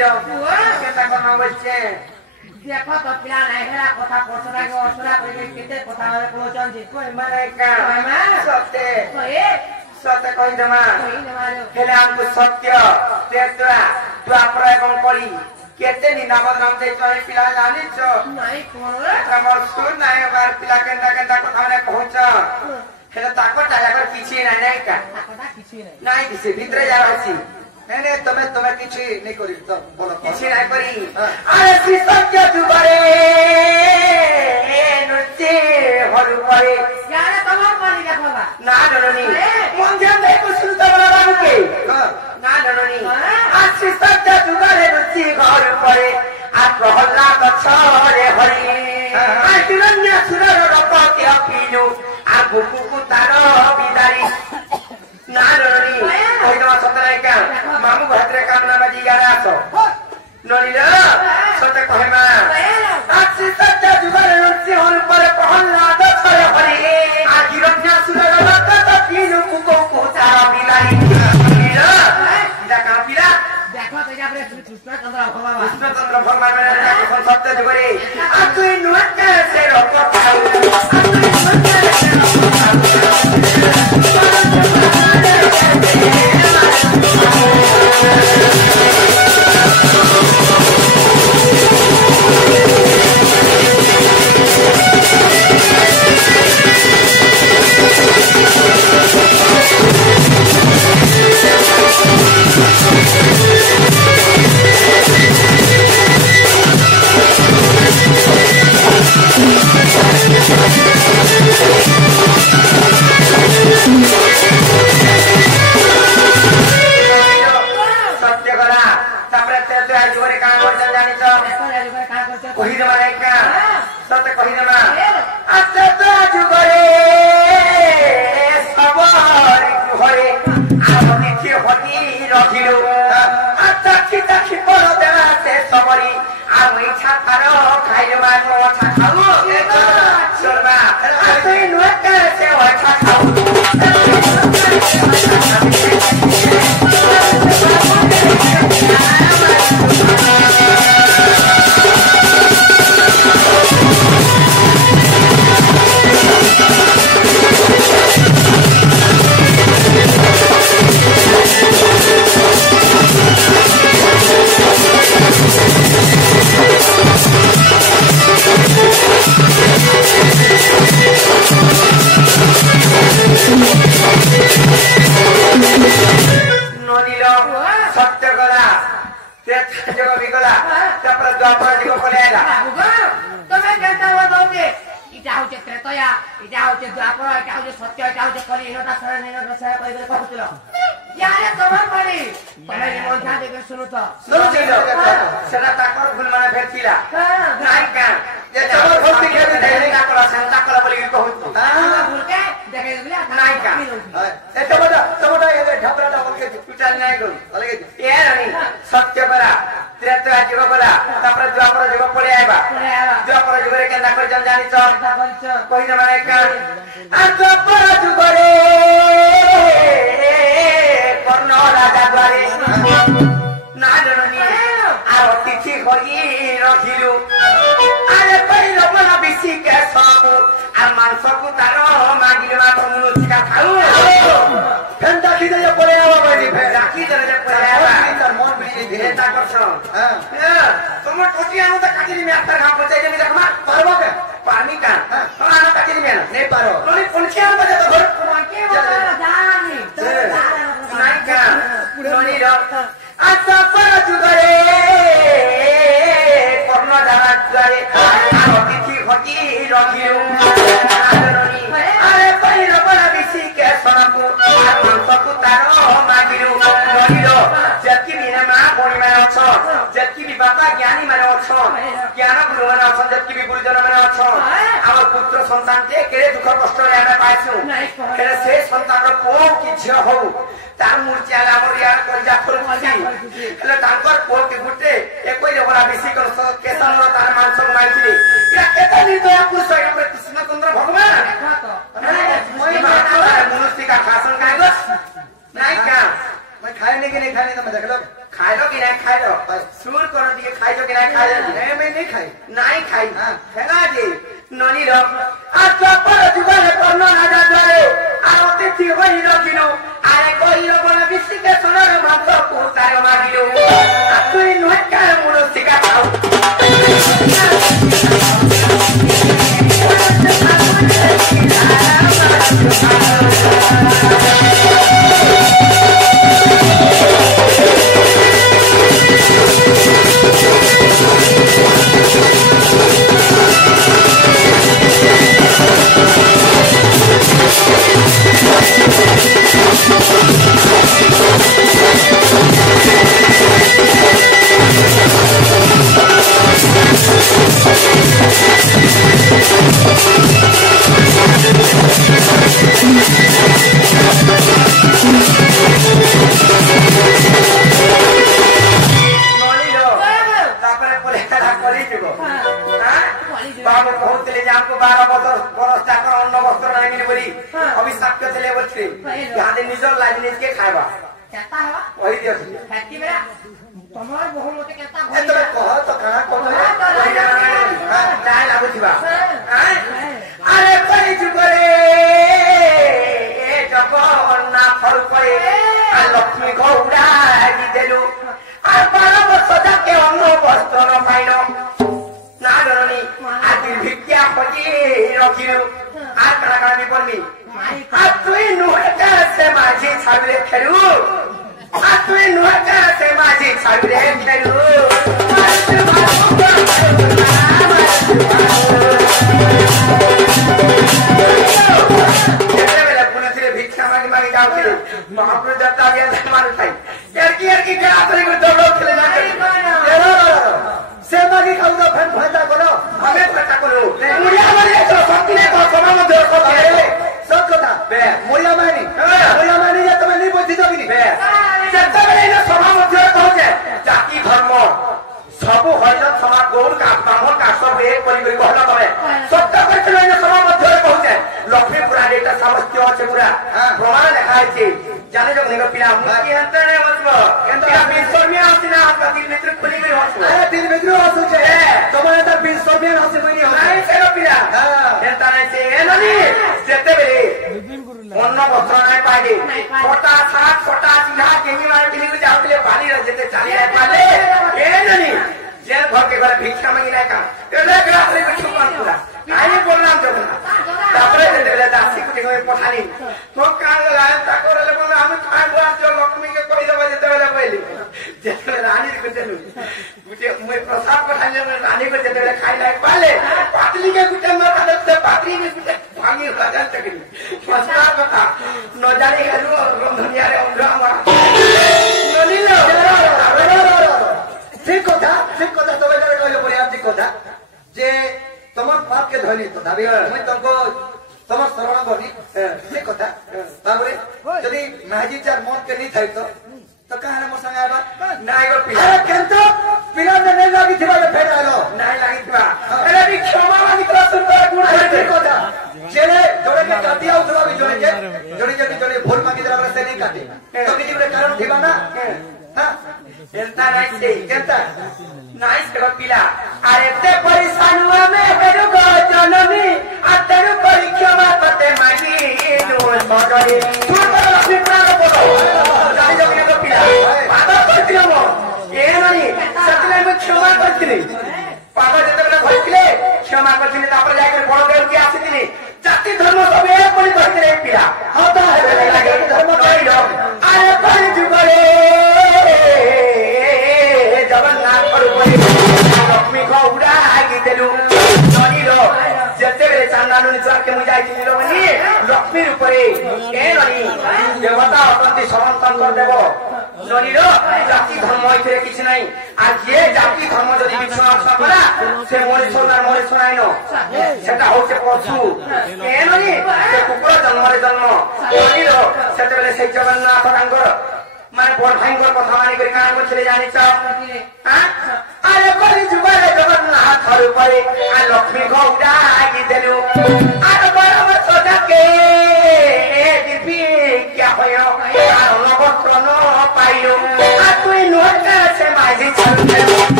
लो केता कोन बच्चे देखो तो पिला नहीं है कथा कोसरा के असरा के केते कथा में पहुंचन जी कोई माने का सत्य कोई सत्य कहि दमा कोई न मारो हेले हमको सत्य तेतरा द्वापर एवं कली केते निनामत नाम दे चले पिला जानि छ नहीं कोन हमर सुन नहीं बार पिला केंदा केंदा कथा में पहुंच हेले ताको टायागर पीछे नहीं का कथा किछि नहीं नहीं किसी भीतर जा अछि नहीं तुम्हें किसी नहीं करी तो बोलो किसी नहीं करी अरे श्री सत्य दुबारे नुचे हरु परे यार तमाम पानी देखोगा ना डरनी मन ध्यान दे को सुनता बड़ा बाबू के ना डरनी आज श्री सत्य दुबारे नुचे हरु परे आ प्रहलाद छरे हरि आ तिरन्या सुरर रपति अपिनु आ गुकुकु तारो बिदारी ना डरनी कोई न सतलाई का मामू भद्रे कामना बाजी यारा आसो नोनीला सत्य कहमा आज सत्य जुगार नृत्य होल पर प्रहलाद छरे हरि आ हिरण्य सुरर रक्त तीनु कुको कोतारा बिलाई नोनीला इदा कापिला देखो तो या कृष्ण चंद्र भगवान कृष्णचंद्र भगवान ने सत्य जुगारे आ तुई नुअके से रपत आ तुई नुअके से सुर कर दिए खाइजो कि नहीं खाइजो नहीं मैं नहीं खाई नहीं खाई हाँ। हेला जी ननी रो आ चपर जुगाले करनो ना जारे आ अतिथि होई रखिनो आरे कोई रो बना बिस्सी के सोनर मात्र पुतार मागिलो आ तुई नुका मुरो सिका खाओ बाबू कहते आपको 12 बरस तक अन्न वस्त्र नहीं बोली अभिशाप चले बोलते यहाँ निजर लाइन के खावा केता हवा वही दियो फैक्ट्री में तमर बहु लोटे केता ए तो कह तो कहां जाय लागुथिबा अरे कई जुगरे ए जगन्नाथ फल परे आ लक्ष्मी गौड़ा गी देलु आ 12 वर्ष तक अन्न वस्त्र न पाइनो ना जननी आदि भिक्षा पति रखिनु आ करा बिपन्नी आ तुई नुहका से माझी छाबले खेलु आ तुई नुहका से माझी छाबले खेलु भिक्षा मांगी मांगी जाओ महाप्रभु दत्ता दिया मारू थाई एरकी क्या आतरी को दौड़ो खेले ना से मागी खाऊ तो फैन फायदा करो हमें फायदा करो मुड़िया मारी तो शक्ति ने को समा मध्य को सब कथा बे मोरिया मानी ये तुम्हें नहीं बुद्धि दबी नहीं बे जत्ता बेले इन समा मध्य कहजे जाति धर्म सब हरिजन समाज गौर का ब्राह्मण का सब एक परिवार कहला तबे सत्य करते इन समा मध्य कहजे लक्ष्मी पुराण एटा सामर्थ्य আছে পুরা প্রমাণ লেখা আছে জানে যখন নিগো পিলা মুকি হতে নে মতব কিন্তু বিশ্বমে আসিনা আপকা দিল মিত্র খুলি গই হস अरे दिन में ग्रो आसु छे तुम्हारे तो 20 में हसे कोई नहीं নাই সেনো পিলা এটা নাই সে এননি যেতে বেলে অন্য বস্ত্র নাই পাইলে ছোটা সাত ছোটা চিহা কেমি মারে পিলি কো যাওতলে বালি রে যেতে চালি নাই পালে এননি যে ঘর के घर भिक्षा मांगी নাই काम এটা গ্রাস রে ছুপান পুরা আমি বললাম যখন তারপরে যেতে বেলে দাসী কুটি কই পঠানি তো কাল লাইন তা করলে বলে আমি খাই বস লক্ষ্মী কে কই দেব যেতে বেলে কইলি যেতে রানী কে দেলু गुटे मैं प्रसाद पठाने में रानी को जेते खाई लायक पाले पातली के गुटे में आदत पातली में गुटे भांगी भजन तकनी प्रसाद कथा न जाने हेलो रंधनिया रे अंधरा मारा नलिलो ठीक कथा तबे करे कहले बरिया ठीक कथा जे तमर पाप के धनी तो दाबी मैं तुमको तमर शरण बनी ठीक कथा बाबरे यदि महाजी चार मन के नहीं थाई तो कहां रे मोर संग आबा नाई गो पिला अरे केंतो पिला ने नहीं लागी थिबा के फेर आलो नाई लागी थिबा अरे भी क्षमा मांगी तो सुंदर गुण ठीक कथा जेले जोड़े के काटिया उठवा भी जोड़े भूल मांगी दरा से नहीं काटे तो किसी रे कारण थिबा ना हां एंता नाई से केंता नाइस करो पिला अरे ते परिसानुआ में हेरु गो जननी आ तेरु परीक्षा में पते मांगी नो सगरे तू तो लक्ष्मी प्राण बोलो जाई जो के पिला बाबा कहतिलो मो ए नहीं सतले में क्षमा करथिनी बाबा जते बेला कहतिले क्षमा करथिनी तापर जाय के बड़ देव के आसीथिनी जाति धर्म सब एक परि कहतिले पिला हां तो हे लागे धर्म कहि दो अरे परि जुगरे जगन्नाथ पर लक्ष्मी को उड़ा आगी देलु ननी रो जेते बेले चांदानु निचार के मुजाई दिलो बनी लक्ष्मी ऊपरे ए ननी देवता अतंती समर्थन कर देबो ननी रो जाति धर्म इथे किछ नाही आ जे जाति धर्म जदी विश्वास करा से मनुष्य ना मनुष्य नाइनो सेटा होचे पशु ए ननी से कुकुर जन्म रे जन्म ननी रो सेते बेले से जगन्नाथ तांगर माने बड़ भाईंगर कथा मानी करी कान को चले जानी छ हां अरे करी जुबारे जगन्नाथ हरु परे आ लक्ष्मी को